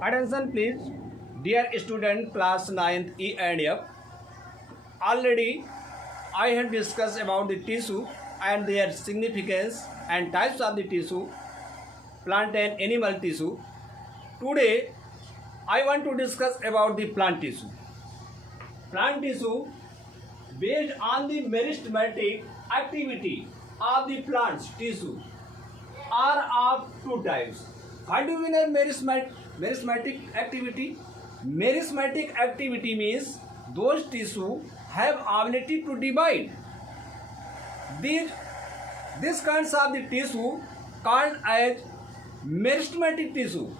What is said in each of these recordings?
Attention please, dear student class 9th E and F. Already I have discussed about the tissue and their significance and types of the tissue, plant and animal tissue. Today I want to discuss about the plant tissue. Plant tissue based on the meristematic activity of the plant's tissue are of two types. What do we mean meristematic activity? Meristematic activity means those tissue have ability to divide. This kinds of the tissue called as meristematic tissue.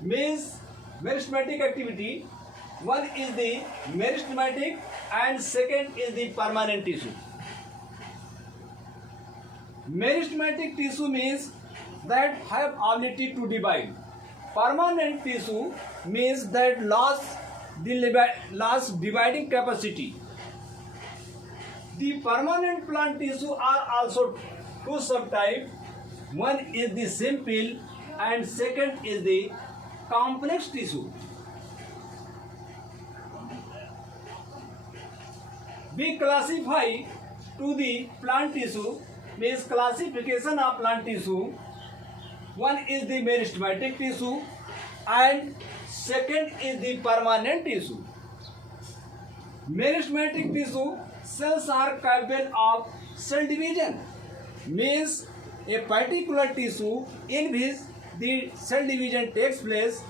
Means meristematic activity. One is the meristematic and second is the permanent tissue. Meristematic tissue means that have ability to divide. Permanent tissue means that lost dividing capacity. The permanent plant tissue are also two subtypes. One is the simple and second is the complex tissue. We classify to the plant tissue means classification of plant tissue. One is the meristematic tissue and second is the permanent tissue. Meristematic tissue cells are capable of cell division, means a particular tissue in which the cell division takes place.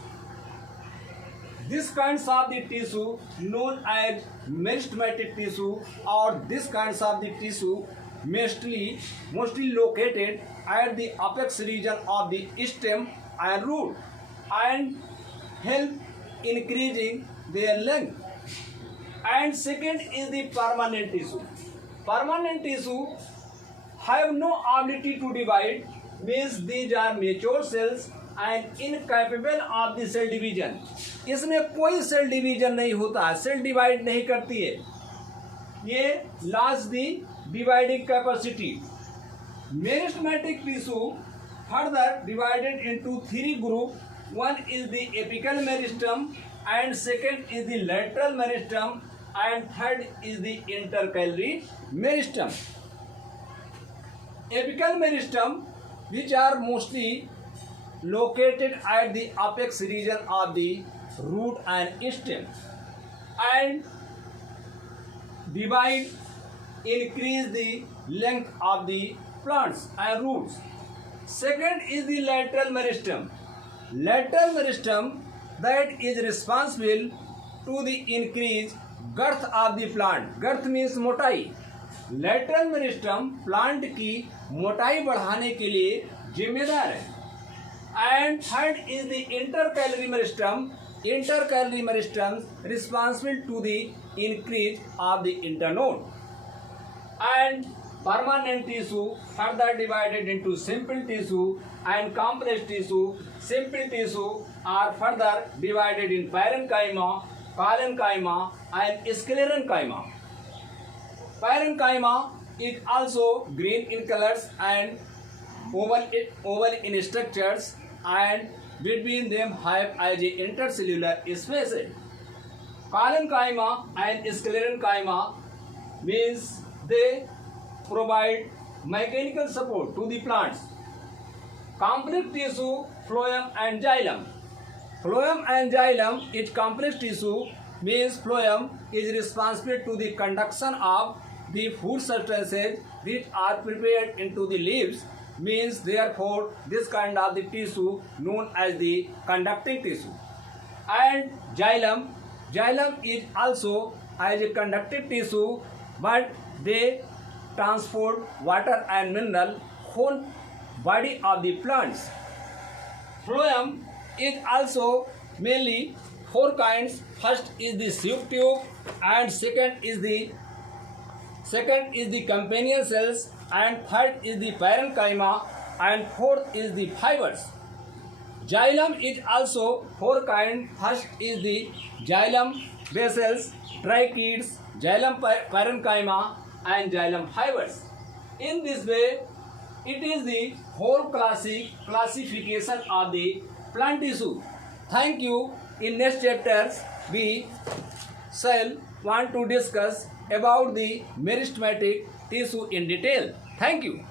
This kinds of the tissue known as meristematic tissue, or this kinds of the tissue mostly located at the apex region of the stem and root and help increasing their length. And second is the permanent tissue. Permanent tissue have no ability to divide, means these are mature cells and incapable of the cell division. इसमें कोई cell division नहीं होता है, cell divide नहीं करती है, ये loss the dividing capacity. Meristematic tissue further divided into three groups. One is the apical meristem and second is the lateral meristem and third is the intercalary meristem. Apical meristem, which are mostly located at the apex region of the root and stem and divide, increase the length of the plants and roots. Second is the lateral meristem. Lateral meristem that is responsible to the increase girth of the plant. Girth means मोटाई. Lateral meristem plant की मोटाई बढ़ाने के लिए जिम्मेदार है. And third is the intercalary meristem. Intercalary meristem responsible to the increase of the internode. And permanent tissue further divided into simple tissue and complex tissue. Simple tissue are further divided in parenchyma, parenchyma and sclerenchyma. Parenchyma is also green in colors and oval in structures, and between them have as a intercellular spaces. Parenchyma and sclerenchyma means they provide mechanical support to the plants. Complex tissue, phloem and xylem. Phloem and xylem is complex tissue, means phloem is responsible to the conduction of the food substances which are prepared into the leaves, means therefore this kind of the tissue known as the conducting tissue. And xylem is also as a conductive tissue, but they transport water and mineral whole body of the plants. Phloem is also mainly four kinds. First is the sheath tube and second is the companion cells and third is the parenchyma and fourth is the fibers. Xylem is also four kinds. First is the xylem basals, trichids, xylem parenchyma and xylem fibers. In this way, it is the whole classification of the plant tissue. Thank you. In next chapters, we shall want to discuss about the meristematic tissue in detail. Thank you.